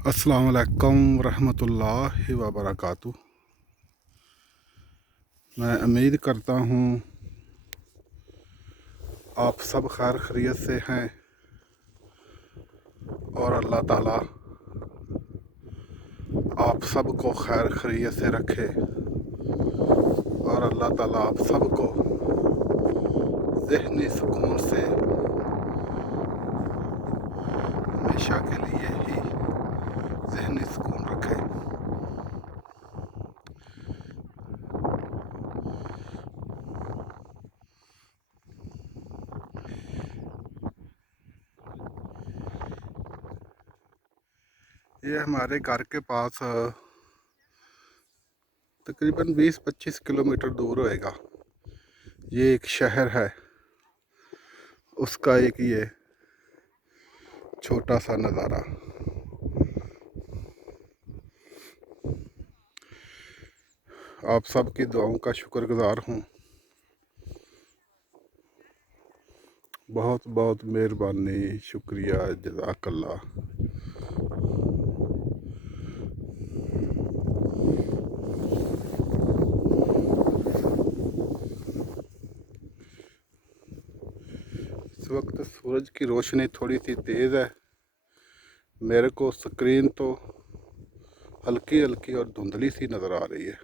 अस्सलाम वालेकुम रहमतुल्लाहि व बरकातुहू। मैं उम्मीद करता हूँ आप सब खैर खैरियत से हैं और अल्लाह ताला आप सब को खैर खैरियत से रखे और अल्लाह ताला आप सब को ज़हनी सुकून से हमेशा के लिए ही ज़हनी सुकून रखे। ये हमारे घर के पास तकरीबन 20-25 किलोमीटर दूर होएगा। ये एक शहर है, उसका एक ये छोटा सा नज़ारा। आप सब की दुआओं का शुक्रगुजार हूँ। बहुत बहुत मेहरबानी, शुक्रिया, जज़ाकल्लाह। इस वक्त सूरज की रोशनी थोड़ी सी तेज़ है। मेरे को स्क्रीन तो हल्की हल्की और धुंधली सी नज़र आ रही है।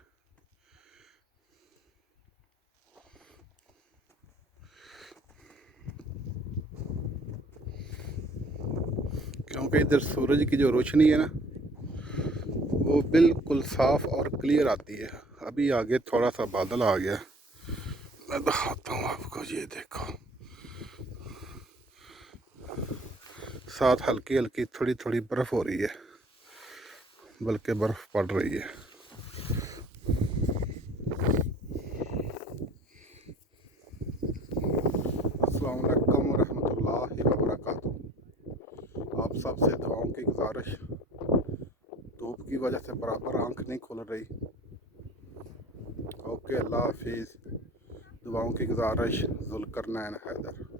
क्योंकि इधर सूरज की जो रोशनी है ना, वो बिल्कुल साफ़ और क्लियर आती है। अभी आगे थोड़ा सा बादल आ गया, मैं दिखाता हूँ आपको। ये देखो, साथ हल्की हल्की थोड़ी थोड़ी बर्फ़ हो रही है, बल्कि बर्फ़ पड़ रही है। अस्सलाम वालेकुम रहमतुल्लाहि व बरकातुहू। आप सबसे दुआओं की गुजारिश, धूप की वजह से बराबर आंख नहीं खुल रही। ओके, अल्लाह हाफिज़। दुआओं की गुजारिश, ज़ुल्करनैन हैदर।